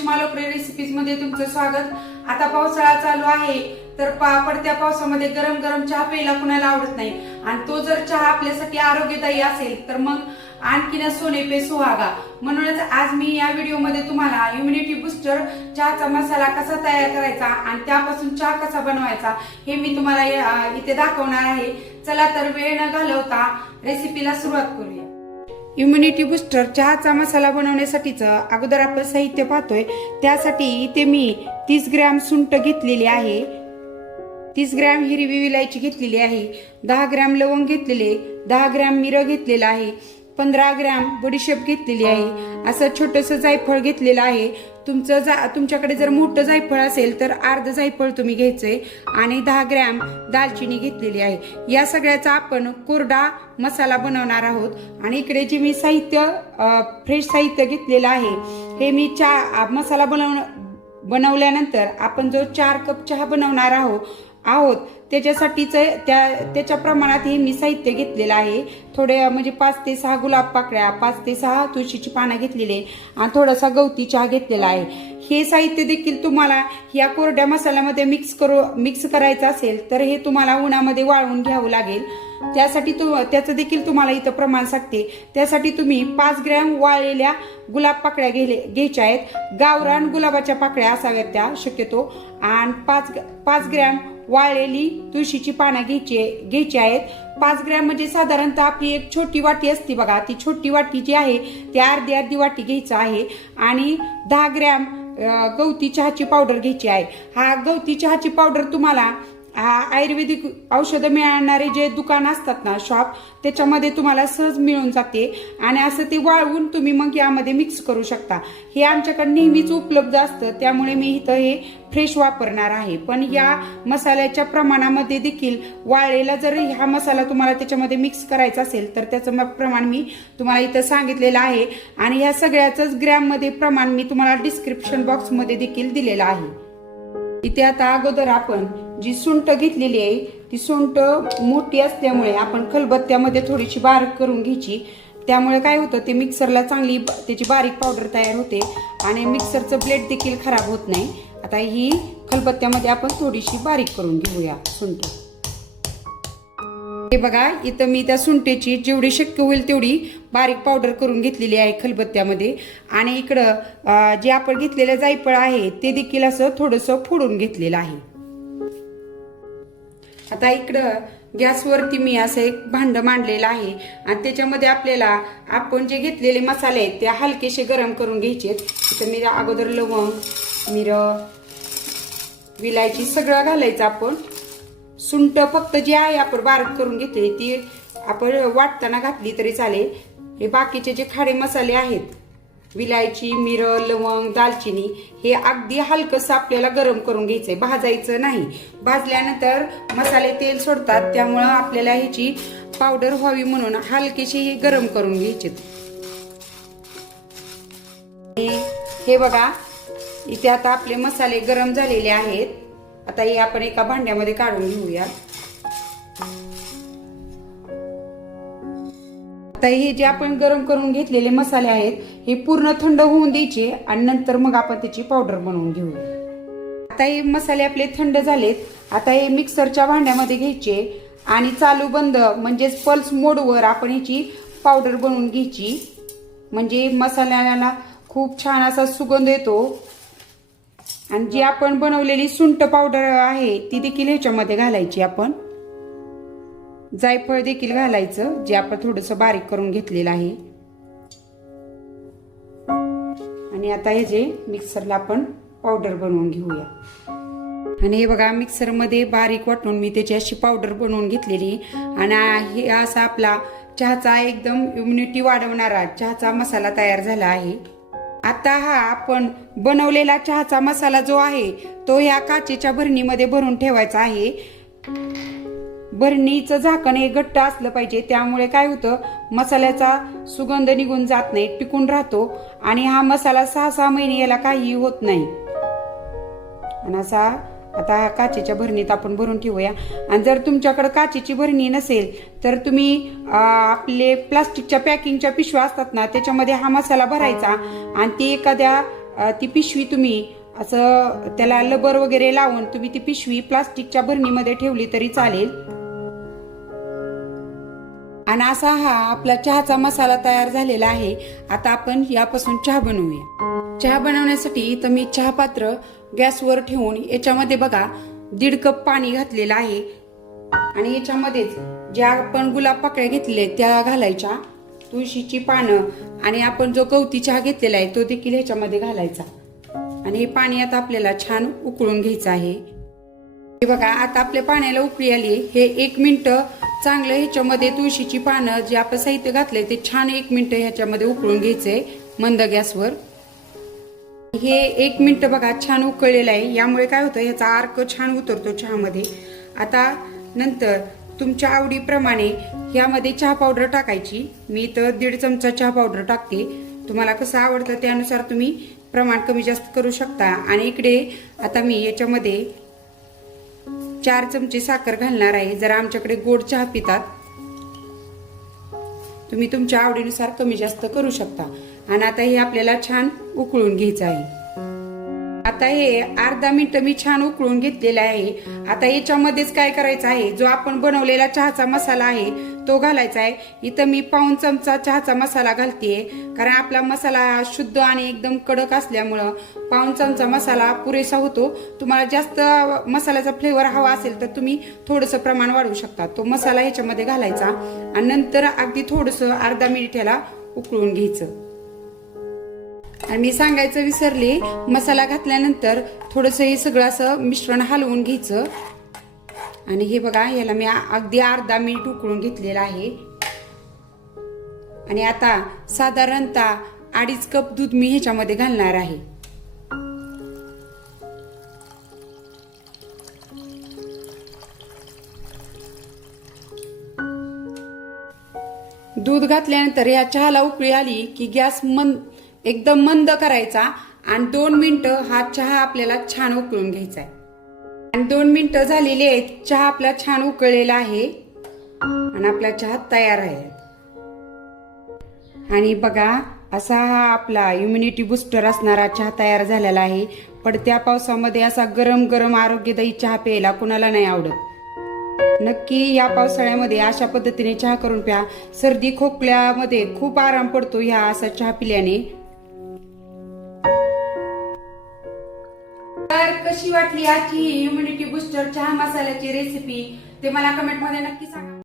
रेश्मा लोकरे recipes मध्ये तुमचं स्वागत। आता पावसाळा चालू आहे तर पडत्या पावसामध्ये गरम गरम चहा प्यायला कुणाला आवडत नाही आणि तो जर चहा आपल्यासाठी आरोग्यदायी असेल तर मग आणखीन सोने पे सुहागा। म्हणूनच आज मी या व्हिडिओ मध्ये तुम्हाला इम्युनिटी बूस्टर चहाचा मसाला कसा तयार करायचा आणि त्यापासून चहा कसा बनवायचा हे मी तुम्हाला इथे दाखवणार आहे। चला तर वेळ न घालवता रेसिपीला सुरुवात करूया। इम्युनिटी बूस्टर चहाचा मसाला बनवण्यासाठीच अगोदर आपण साहित्य पाहतोय। त्यासाठी इथे मी 30 ग्रॅम सुंठ घेतलेली आहे, 30 ग्रॅम हिरवी विलायची घेतलेली आहे, 10 ग्रॅम लवंग घेतलेले, 10 ग्रॅम मिरं घेतलेला आहे, 15 ग्रॅम बडीशेप घेतलेली आहे, असं छोटस जायफळ घेतलेलं आहे। तुमच्याकडे जर मोठं जायफळ असेल तर अर्ध जायफळ तुम्ही घ्यायचंय आणि 10 ग्रॅम दालचिनी घेतलेली आहे। या सगळ्याचा आपण कोरडा मसाला बनवणार आहोत। आणि इकडे जे मी साहित्य फ्रेश साहित्य घेतलेलं आहे हे मी मसाला बनवल्यानंतर आपण जो 4 कप चहा बनवणार आहोत त्याच्यासाठीच त्याच्या प्रमाणात हे मी साहित्य घेतलेलं आहे। थोडे म्हणजे 5 ते 6 गुलाब पाकळ्या, 5 ते 6 तुळशीची पानं घेतलेली आणि थोडासा गवती चहा घेतलेला आहे। हे साहित्य देखील तुम्हाला या कोरड्या मसाल्यामध्ये मिक्स करायचं असेल तर हे तुम्हाला उन्हामध्ये वाळवून घ्यावं लागेल। त्यासाठी त्याचं देखील तुम्हाला इथं प्रमाण सांगते। त्यासाठी तुम्ही 5 ग्रॅम वाळलेल्या गुलाब पाकळ्या घ्यायच्या आहेत, गावरान गुलाबाच्या पाकळ्या असाव्यात त्या शक्यतो, आणि 5 ग्रॅम वाळलेली तुळशीची पानं घ्यायची आहेत। 5 ग्रॅम म्हणजे साधारणतः आपली एक छोटी वाटी असते बघा, ती छोटी वाटी जी आहे ती अर्धी वाटी घ्यायचं आहे। आणि 10 ग्रॅम गवती चहाची पावडर घ्यायची आहे। हा गवती चहाची पावडर तुम्हाला आयुर्वेदिक औषधं मिळणारे जे दुकान असतात ना, शॉप, त्याच्यामध्ये तुम्हाला सहज मिळून जाते आणि असं ते वाळवून तुम्ही मग यामध्ये मिक्स करू शकता। हे आमच्याकडे नेहमीच उपलब्ध असतं त्यामुळे मी इथं हे फ्रेश वापरणार आहे। पण या मसाल्याच्या प्रमाणामध्ये देखील वाळलेला जर हा मसाला तुम्हाला त्याच्यामध्ये मिक्स करायचा असेल तर त्याचं प्रमाण मी तुम्हाला इथं सांगितलेलं आहे आणि ह्या सगळ्याच ग्रॅम मध्ये प्रमाण मी तुम्हाला डिस्क्रिप्शन बॉक्स मध्ये देखील दिलेलं आहे। इथे आता अगोदर आपण जी सुंठ घेतलेली आहे ती सुंठ मोठी असल्यामुळे आपण खलबत्त्यामध्ये थोडीशी बारीक करून घ्यायची। त्यामुळे काय होतं ते मिक्सरला चांगली त्याची बारीक पावडर तयार होते आणि मिक्सरचं ब्लेड देखील खराब होत नाही। आता ही खलबत्त्यामध्ये आपण थोडीशी बारीक करून घेऊया सुंठ। हे बघा इथं मी त्या सुंठेची जेवढी शक्य होईल तेवढी बारीक पावडर करून घेतलेली आहे खलबत्त्यामध्ये। आणि इकडं जे आपण घेतलेलं जायफळ आहे ते देखील असं थोडंसं फोडून घेतलेलं आहे। आता इकडं गॅसवरती मी असं एक भांड मांडलेलं आहे आणि त्याच्यामध्ये आपल्याला आपण जे घेतलेले मसाले आहेत ते हलकेसे गरम करून घ्यायचे। इथं मी अगोदर लवंग, मिरं, विलायची सगळं घालायचं आपण। सुंठ फक्त जी आहे आपण बारीक करून घेतली ती आपण वाटताना घातली तरी चालेल। हे बाकीचे जे खडे मसाले आहेत, विलायची, मिरं, लवंग, दालचिनी, हे अगदी हलकंसं आपल्याला गरम करून घ्यायचंय, भाजायचं नाही। भाजल्यानंतर मसाले तेल सोडतात त्यामुळं आपल्याला ह्याची पावडर व्हावी म्हणून हलकेशी गरम करून घ्यायचे। हे बघा इथे आता आपले मसाले गरम झालेले आहेत। आता हे आपण एका भांड्यामध्ये काढून घेऊया। आता हे जे आपण गरम करून घेतलेले मसाले आहेत हे पूर्ण थंड होऊन द्यायचे आणि नंतर मग आपण त्याची पावडर बनवून घेऊया। आता हे मसाले आपले थंड झालेत। आता हे मिक्सरच्या भांड्यामध्ये घ्यायचे आणि चालू बंद म्हणजेच पल्स मोडवर आपण ह्याची पावडर बनवून घ्यायची, म्हणजे मसाल्याला खूप छान असा सुगंध येतो। आणि जी आपण बनवलेली सुंठ पावडर आहे ती देखील ह्याच्यामध्ये घालायची, आपण जायफळ देखील घालायचं जे आपण थोडंसं बारीक करून घेतलेलं आहे। आणि आता हे जे मिक्सरला आपण पावडर बनवून घेऊया। आणि हे बघा मिक्सरमध्ये बारीक वाटून मी त्याची अशी पावडर बनवून घेतलेली आणि हे असा आपला चहाचा एकदम इम्युनिटी वाढवणारा चहाचा मसाला तयार झाला आहे। आता हा आपण बनवलेला चहाचा मसाला जो आहे तो ह्या काचेच्या भरणीमध्ये भरून ठेवायचा आहे। भरणीचं झाकण हे घट्ट असलं पाहिजे, त्यामुळे काय होतं मसाल्याचा सुगंध निघून जात नाही, टिकून राहतो आणि हा मसाला 6-6 महिने याला काही होत नाही। आणि असा आता काचेच्या भरणीत आपण भरून ठेवूया। आणि जर तुमच्याकडे काचेची भरणी नसेल तर तुम्ही आपले प्लास्टिकच्या पॅकिंगच्या पिशव्या असतात ना त्याच्यामध्ये हा मसाला भरायचा आणि ती एखाद्या ती पिशवी तुम्ही असं त्याला लबर वगैरे लावून तुम्ही ती पिशवी प्लास्टिकच्या भरणीमध्ये ठेवली तरी चालेल. आणि असा हा आपला चहाचा मसाला तयार झालेला आहे. आता आपण यापासून चहा बनवूया. चहा बनवण्यासाठी इथं मी चहा पात्र गॅसवर ठेवून याच्यामध्ये बघा 1.5 कप पाणी घातलेलं आहे. आणि याच्यामध्येच ज्या आपण गुलाब पाकळ्या घेतलेल्या त्या घालायच्या, तुळशीची पानं आणि आपण जो गवती चहा घेतलेला आहे तो देखील ह्याच्यामध्ये घालायचा. आणि हे पाणी आता आपल्याला छान उकळून घ्यायचं आहे. हे बघा आता आपल्या पाण्याला उकळी आली. हे 1 मिनिट चांगलं ह्याच्यामध्ये तुळशीची पानं जे आपण साहित्य घातलंय ते छान 1 मिनिट ह्याच्यामध्ये उकळून घ्यायचंय मंद गॅसवर. हे 1 मिनिट बघा छान उकळलेलं आहे. यामुळे काय होतं ह्याचा अर्क छान उतरतो चहामध्ये. आता नंतर तुमच्या आवडीप्रमाणे ह्यामध्ये चहा पावडर टाकायची. मी तर 1.5 चमचा चहा पावडर टाकते. तुम्हाला कसं आवडतं त्यानुसार तुम्ही प्रमाण कमी जास्त करू शकता. आणि इकडे आता मी याच्यामध्ये 4 चमचे साखर घालणार आहे. जरा आमच्याकडे गोड चहा पितात, तुम्ही तुमच्या आवडीनुसार कमी जास्त करू शकता. आणि आता हे आपल्याला छान उकळून घ्यायचं आहे. आता हे अर्धा मिनिट मी छान उकळून घेतलेलं आहे. आता याच्यामध्येच काय करायचं आहे, जो आपण बनवलेला चहाचा मसाला आहे तो घालायचा आहे. इथं मी पाऊण चमचा चहाचा मसाला घालतेय, कारण आपला मसाला शुद्ध आणि एकदम कडक असल्यामुळं पाऊण चमचा मसाला पुरेसा होतो. तुम्हाला जास्त मसाल्याचा फ्लेवर हवा असेल तर तुम्ही थोडंसं प्रमाण वाढवू शकता. तो मसाला ह्याच्यामध्ये घालायचा आणि नंतर अगदी थोडंसं अर्धा मिनिट ह्याला उकळून घ्यायचं. आणि मी सांगायचं विसरले, मसाला घातल्यानंतर थोडंसं हे सगळं असं मिश्रण हलवून घ्यायचं. आणि हे बघा याला मी अगदी अर्धा मिनिट उकळून घेतलेला आहे. आणि आता साधारणतः 2.5 कप दूध मी ह्याच्यामध्ये घालणार आहे. दूध घातल्यानंतर या चहाला उकळी आली की गॅस एकदम मंद करायचा आणि 2 मिनिटं हा चहा आपल्याला छान उकळून घ्यायचा आहे. आणि 2 मिनिटं झालेली आहेत. चहा आपला छान उकळलेला आहे आणि आपला चहा तयार आहे. आणि बघा असा हा आपला इम्युनिटी बुस्टर असणारा चहा तयार झालेला आहे. पडत्या पावसामध्ये असा गरम गरम आरोग्यदायी चहा प्यायला कुणाला नाही आवडत. नक्की या पावसाळ्यामध्ये अशा पद्धतीने चहा करून प्या. सर्दी खोकल्यामध्ये खूप आराम पडतो ह्या असा चहा पिल्याने. तर कशी वाटली आजची ही इम्युनिटी बुस्टर चहा मसाल्याची रेसिपी ते मला कमेंट मध्ये नक्की सांगा.